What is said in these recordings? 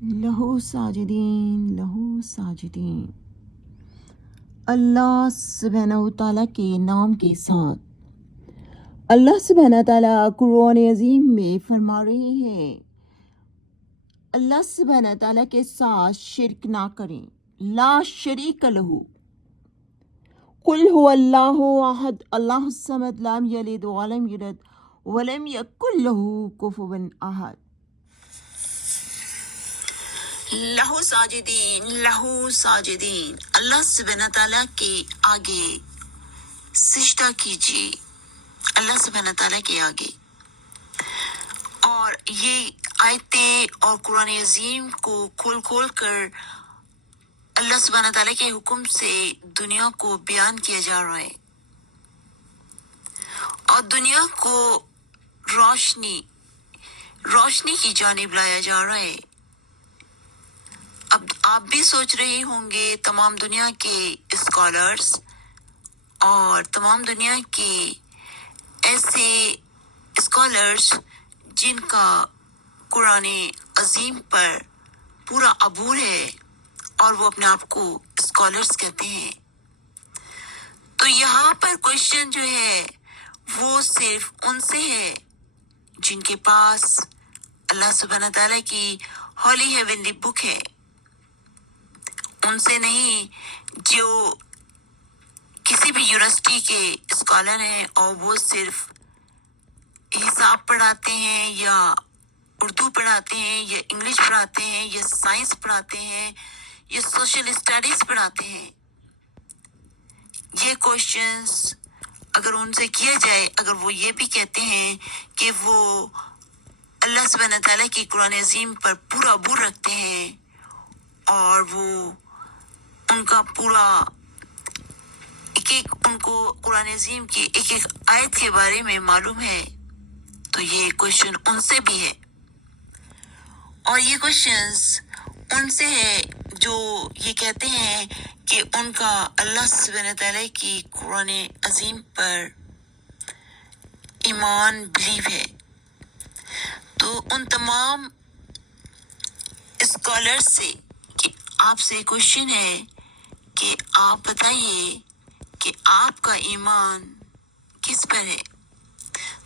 لہو ساجدین لہو ساجدین۔ اللہ سبحانہ و تعالیٰ کے نام کے ساتھ۔ اللہ سبحانہ تعالیٰ قرآن عظیم میں فرما رہے ہیں، اللہ سبحانہ تعالیٰ کے ساتھ شرک نہ کریں، لا شریک لہو، قل هو اللہ احد اللہ الصمد لم یلد ولم یولد ولم یکن لہ کفوا احد۔ لہو ساجدین لہو ساجدین، اللہ سبحانہ تعالیٰ کے آگے سجدہ کیجیے، اللہ سبحانہ تعالیٰ کے آگے۔ اور یہ آیتیں اور قرآن عظیم کو کھول کھول کر اللہ سبحانہ تعالیٰ کے حکم سے دنیا کو بیان کیا جا رہا ہے، اور دنیا کو روشنی کی جانب لایا جا رہا ہے۔ اب آپ بھی سوچ رہے ہوں گے، تمام دنیا کے اسکالرز اور تمام دنیا کے ایسے اسکالرز جن کا قرآن عظیم پر پورا عبور ہے اور وہ اپنے آپ کو اسکالرز کہتے ہیں، تو یہاں پر کوشچن جو ہے وہ صرف ان سے ہے جن کے پاس اللہ سبحانہ تعالیٰ کی ہولی ہیونلی بک ہے، ان سے نہیں جو کسی بھی یونیورسٹی کے اسکالر ہیں اور وہ صرف حساب پڑھاتے ہیں یا اردو پڑھاتے ہیں یا انگلش پڑھاتے ہیں یا سائنس پڑھاتے ہیں یا سوشل اسٹڈیز پڑھاتے ہیں۔ یہ کوشچنز اگر ان سے کیا جائے، اگر وہ یہ بھی کہتے ہیں کہ وہ اللہ سبحانہ تعالیٰ کی قرآن عظیم پر پورا عبور رکھتے ہیں اور وہ ان کا پورا ان کو قرآن عظیم کی ایک ایک آیت کے بارے میں معلوم ہے، تو یہ کوشچن ان سے بھی ہے، اور یہ کوشچنز ان سے ہے جو یہ کہتے ہیں کہ ان کا اللہ سبحانہ تعالیٰ کی قرآن عظیم پر ایمان بلیو ہے۔ تو ان تمام اسکالر سے کہ آپ سے کوشچن ہے کہ آپ بتائیے کہ آپ کا ایمان کس پر ہے،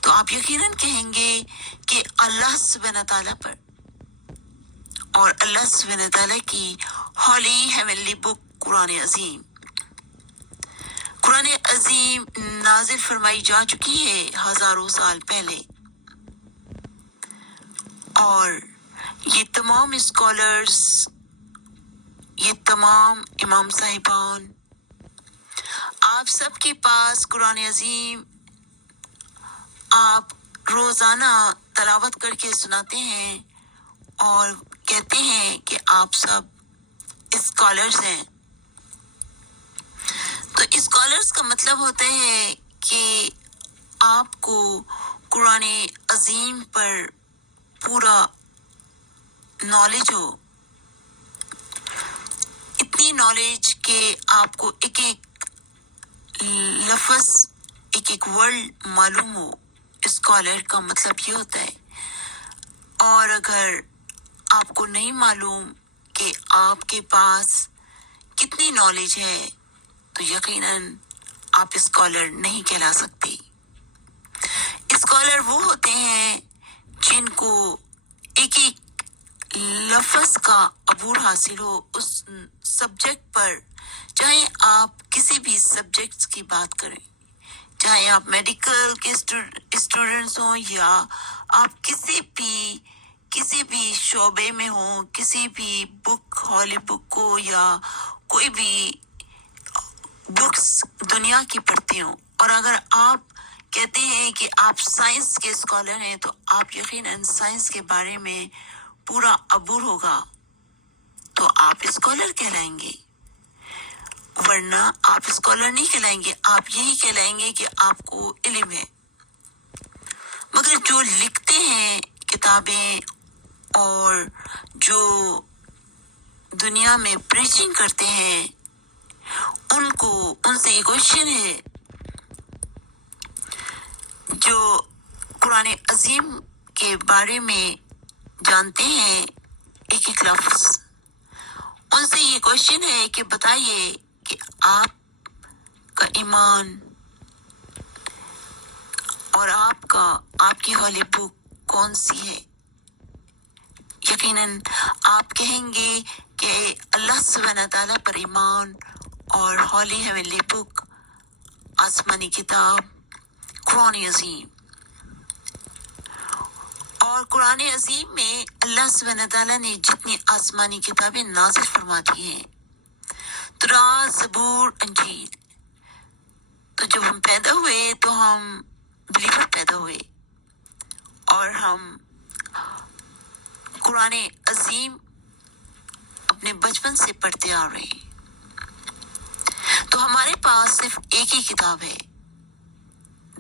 تو آپ یقیناً کہیں گے کہ اللہ سبحانہ تعالیٰ پر، اور اللہ سبحانہ تعالیٰ کی ہولی ہیونلی بک قرآن عظیم نازل فرمائی جا چکی ہے ہزاروں سال پہلے، اور یہ تمام اسکالرز، یہ تمام امام صاحبان، آپ سب کے پاس قرآن عظیم آپ روزانہ تلاوت کر کے سناتے ہیں اور کہتے ہیں کہ آپ سب اسکالرز ہیں۔ تو اسکالرز کا مطلب ہوتا ہے کہ آپ کو قرآن عظیم پر پورا نالج ہو، اتنی نالج کہ آپ کو ایک ایک لفظ، ایک ایک ورڈ معلوم ہو۔ اسکالر کا مطلب یہ ہوتا ہے، اور اگر آپ کو نہیں معلوم کہ آپ کے پاس کتنی نالج ہے تو یقیناً آپ اسکالر نہیں کہلا سکتے۔ اسکالر وہ ہوتے ہیں جن کو ایک ایک لفظ کا عبور حاصل ہو اس سبجیکٹ پر، چاہے آپ کسی بھی سبجیکٹس کی بات کریں، چاہے آپ میڈیکل کے اسٹوڈنٹس ہوں یا آپ کسی بھی شعبے میں ہوں، کسی بھی بک، ہولی بک کو یا کوئی بھی بکس دنیا کی پڑھتے ہوں، اور اگر آپ کہتے ہیں کہ آپ سائنس کے اسکالر ہیں تو آپ یقیناً سائنس کے بارے میں پورا عبور ہوگا تو آپ اسکالر کہلائیں گے، ورنہ آپ اسکالر نہیں کہلائیں گے، آپ یہی کہلائیں گے کہ آپ کو علم ہے۔ مگر جو لکھتے ہیں کتابیں اور جو دنیا میں پریچنگ کرتے ہیں، ان سے یہ کوشچن ہے، جو قرآن عظیم کے بارے میں جانتے ہیں، ایک ایک لفظ. ان سے یہ کوشچن ہے کہ بتائیے کہ آپ کا ایمان اور آپ کی ہولی بک کون سی ہے؟ یقیناً آپ کہیں گے کہ اللہ سبحانہ تعالیٰ پر ایمان اور ہولی ہیونلی بک، آسمانی کتاب قرآن عظیم. اور قرآن عظیم میں اللہ سبحانہ تعالیٰ نے جتنی آسمانی کتابیں نازل فرما دی ہیں، تورات، زبور، انجیل. تو جب ہم پیدا ہوئے تو ہم بلیور پیدا ہوئے اور ہم قرآن عظیم اپنے بچپن سے پڑھتے آ رہے ہیں. تو ہمارے پاس صرف ایک ہی کتاب ہے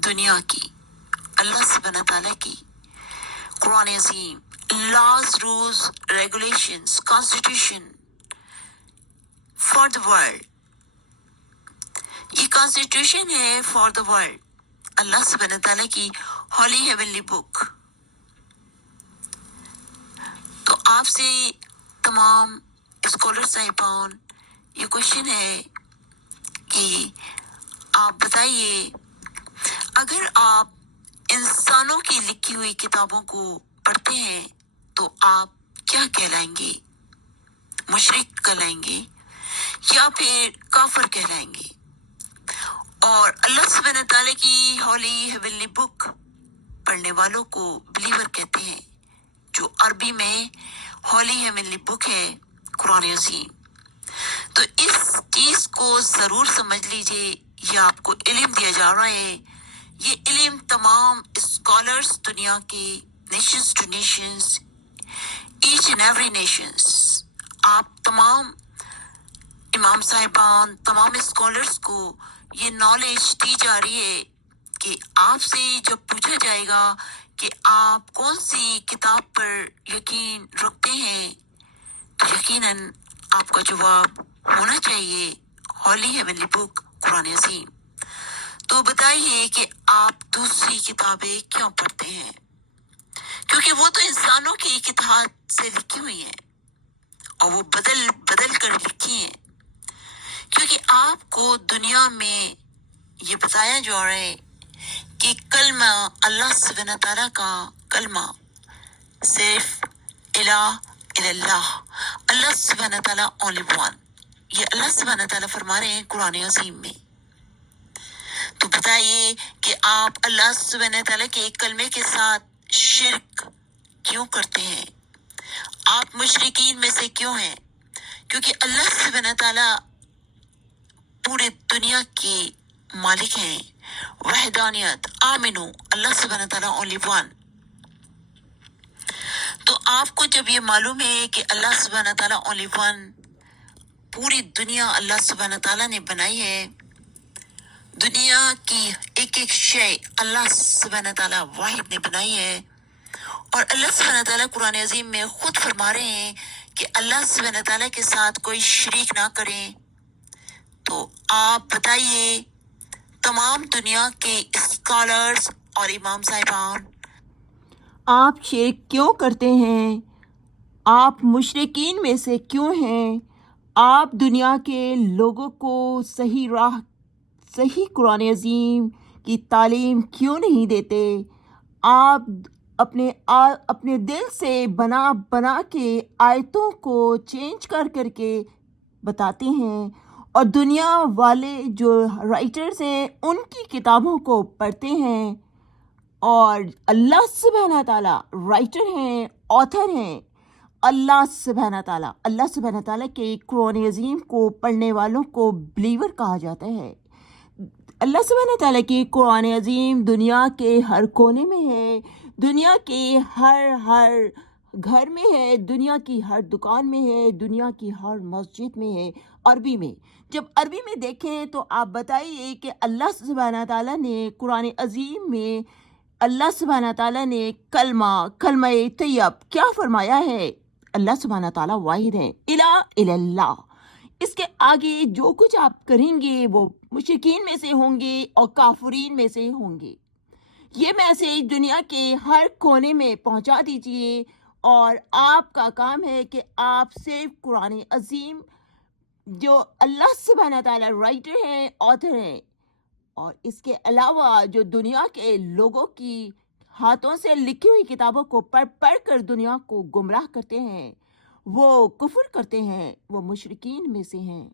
دنیا کی، اللہ سبحانہ تعالیٰ کی قرآن عظیم. Laws, rules, regulations, constitution for the world. یہ کانسٹیٹیوشن ہے فار دا ورلڈ، اللہ سبحانہ تعالیٰ کی ہولی ہیونلی بک. تو آپ سے تمام اسکالر صاحبان یہ کوشچن ہے کہ آپ بتائیے، اگر آپ انسانوں کی لکھی ہوئی کتابوں کو پڑھتے ہیں تو آپ کیا کہلائیں گے؟ مشرک کہلائیں گے یا پھر کافر کہلائیں گے؟ اور اللہ سبحانہ تعالیٰ کی ہولی ہیونلی بک پڑھنے والوں کو بلیور کہتے ہیں، جو عربی میں ہولی ہیونلی بک ہے قرآن عظیم. تو اس چیز کو ضرور سمجھ لیجئے، یہ آپ کو علم دیا جا رہا ہے. یہ علم تمام اسکالرز دنیا کے، nations to nations, each and every nations, آپ تمام امام صاحبان، تمام اسکالرز کو یہ نالج دی جا رہی ہے کہ آپ سے جب پوچھا جائے گا کہ آپ کون سی کتاب پر یقین رکھتے ہیں، تو یقیناً آپ کا جواب ہونا چاہیے ہولی ہیونلی بک قرآن عظیم. تو بتائیے کہ آپ دوسری کتابیں کیوں پڑھتے ہیں؟ کیونکہ وہ تو انسانوں کی کتاب سے لکھی ہوئی ہیں اور وہ بدل کر لکھی ہیں. کیونکہ آپ کو دنیا میں یہ بتایا جا رہا ہے کہ کلمہ اللہ سبحانہ تعالیٰ کا کلمہ صرف الہ الا اللہ، اللہ سبحانہ تعالیٰ اونلی ون. یہ اللہ سبحانہ تعالیٰ فرما رہے ہیں قرآن عظیم میں. تو بتائیے کہ آپ اللہ سبحانہ تعالیٰ کے کلمے کے ساتھ شرک کیوں کرتے ہیں؟ آپ مشرکین میں سے کیوں ہیں؟ کیونکہ اللہ سبحانہ تعالیٰ پورے دنیا کے مالک ہیں. وحدانیت، آمنو، اللہ سبحانہ تعالیٰ اونلی ون. تو آپ کو جب یہ معلوم ہے کہ اللہ سبحانہ تعالیٰ اونلی ون، پوری دنیا اللہ سبحانہ تعالیٰ نے بنائی ہے، دنیا کی ایک ایک شے اللہ سبحانہ تعالیٰ واحد نے بنائی ہے. اور اللہ سبحانہ تعالیٰ قرآن عظیم میں خود فرما رہے ہیں کہ اللہ سبحانہ تعالیٰ کے ساتھ کوئی شریک نہ کریں. تو آپ بتائیے تمام دنیا کے اسکالرز اور امام صاحبان، آپ شرک کیوں کرتے ہیں؟ آپ مشرکین میں سے کیوں ہیں؟ آپ دنیا کے لوگوں کو صحیح راہ، صحیح قرآن عظیم کی تعلیم کیوں نہیں دیتے؟ آپ اپنے دل سے بنا کے آیتوں کو چینج کر کے بتاتے ہیں، اور دنیا والے جو رائٹرز ہیں ان کی کتابوں کو پڑھتے ہیں. اور اللہ سبحانہ تعالیٰ رائٹر ہیں، آتھر ہیں. اللہ سبحانہ تعالیٰ کے قرآن عظیم کو پڑھنے والوں کو بلیور کہا جاتا ہے. اللہ سبحانہ تعالیٰ کی قرآن عظیم دنیا کے ہر کونے میں ہے، دنیا کے ہر گھر میں ہے، دنیا کی ہر دکان میں ہے، دنیا کی ہر مسجد میں ہے، عربی میں. جب عربی میں دیکھیں تو آپ بتائیے کہ اللہ سبحانہ تعالیٰ نے قرآن عظیم میں، اللہ سبحانہ تعالیٰ نے کلمہ طیب کیا فرمایا ہے؟ اللہ سبحانہ تعالیٰ واحد ہیں، الہ الا اللہ. اس کے آگے جو کچھ آپ کریں گے وہ مشرکین میں سے ہوں گے اور کافرین میں سے ہوں گے. یہ میسیج دنیا کے ہر کونے میں پہنچا دیجئے اور آپ کا کام ہے کہ آپ صرف قرآن عظیم جو اللہ سبحانہ تعالیٰ رائٹر ہیں، آتھر ہیں، اور اس کے علاوہ جو دنیا کے لوگوں کی ہاتھوں سے لکھی ہوئی کتابوں کو پڑھ کر دنیا کو گمراہ کرتے ہیں، وہ کفر کرتے ہیں، وہ مشرکین میں سے ہیں۔